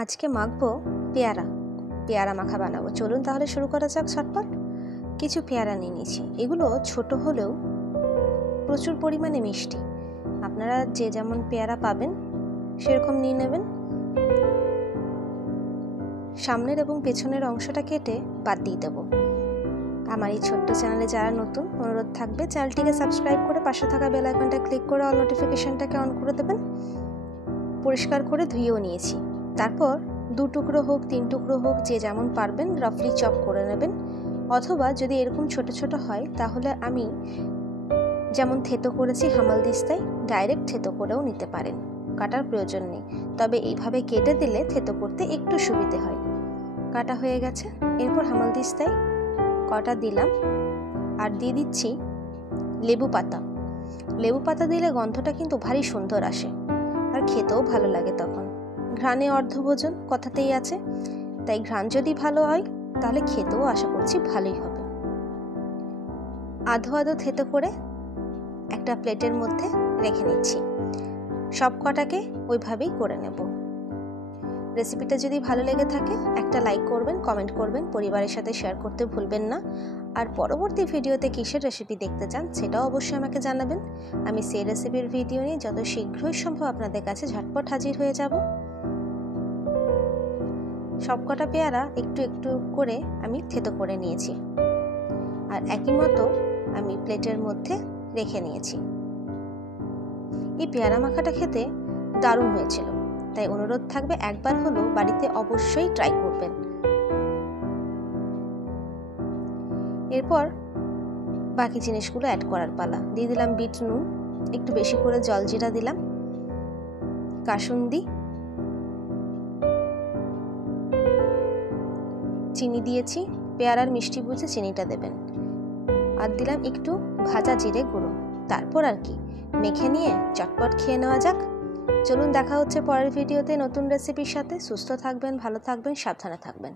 আজকে মাখবো পেয়ারা মাখা বানাবো। চলুন তাহলে শুরু করা যাক ঝটপট। কিছু পেয়ারা নিয়ে নিয়েছি, এগুলো ছোট হলেও প্রচুর পরিমাণে মিষ্টি। আপনারা যে যেমন পেয়ারা পাবেন সেরকম নিয়ে নেবেন। সামনের এবং পেছনের অংশটা কেটে বাদ দিয়ে দেবো। আমার এই ছোট্ট চ্যানেলে যারা নতুন, অনুরোধ থাকবে চ্যানেলটিকে সাবস্ক্রাইব করে পাশে থাকা বেল আইকনটা ক্লিক করে অল নোটিফিকেশনটাকে অন করে দেবেন। পরিষ্কার করে ধুয়েও নিয়েছি। তারপর 2 টুকরো হোক 3 টুকরো হোক যে যেমন পারবেন রাফলি চপ করে নেবেন, অথবা যদি এরকম ছোট ছোট হয় তাহলে আমি যেমন থেতো করেছি হামালদিস্তায় ডাইরেক্ট থেতো করেও নিতে পারেন, কাটার প্রয়োজন নেই। তবে এইভাবে কেটে দিলে থেতো করতে একটু সুবিধে হয়। কাটা হয়ে গেছে, এরপর হামালদিস্তায় কটা দিলাম আর দিয়ে দিচ্ছি লেবু পাতা দিলে গন্ধটা কিন্তু ভারী সুন্দর আসে আর খেতেও ভালো লাগে। তখন ঘ্রাণে অর্ধভোজন কথাতেই আছে, তাই ঘ্রাণ যদি ভালো হয় তাহলে খেতেও আশা করছি ভালোই হবে। আধো থেতো করে একটা প্লেটের মধ্যে রেখে নিচ্ছি। সব কটাকে ওইভাবেই করে নেব। রেসিপিটা যদি ভালো লেগে থাকে একটা লাইক করবেন, কমেন্ট করবেন, পরিবারের সাথে শেয়ার করতে ভুলবেন না। আর পরবর্তী ভিডিওতে কিসের রেসিপি দেখতে চান সেটাও অবশ্যই আমাকে জানাবেন। আমি সেই রেসিপির ভিডিও নিয়ে যত শীঘ্রই সম্ভব আপনাদের কাছে ঝটপট হাজির হয়ে যাব। সবকটা পেয়ারা একটু একটু করে আমি থেতো করে নিয়েছি আর একই মতো আমি প্লেটের মধ্যে রেখে নিয়েছি। এই পেয়ারা মাখাটা খেতে দারুণ হয়েছিল, তাই অনুরোধ থাকবে একবার হলেও বাড়িতে অবশ্যই ট্রাই করবেন। এরপর বাকি জিনিসগুলো অ্যাড করার পালা। দিয়ে দিলাম বিট নুন, একটু বেশি করে জলজিরা দিলাম, কাসুন্দি, চিনি দিয়েছি, পেয়ারার মিষ্টি বুঝে চিনিটা দেবেন, আর দিলাম একটু ভাজা জিরে গুঁড়ো। তারপর আর কি মেখে নিয়ে চটপট খেয়ে নেওয়া যাক। চলুন দেখা হচ্ছে পরের ভিডিওতে নতুন রেসিপির সাথে। সুস্থ থাকবেন, ভালো থাকবেন, সাবধানে থাকবেন।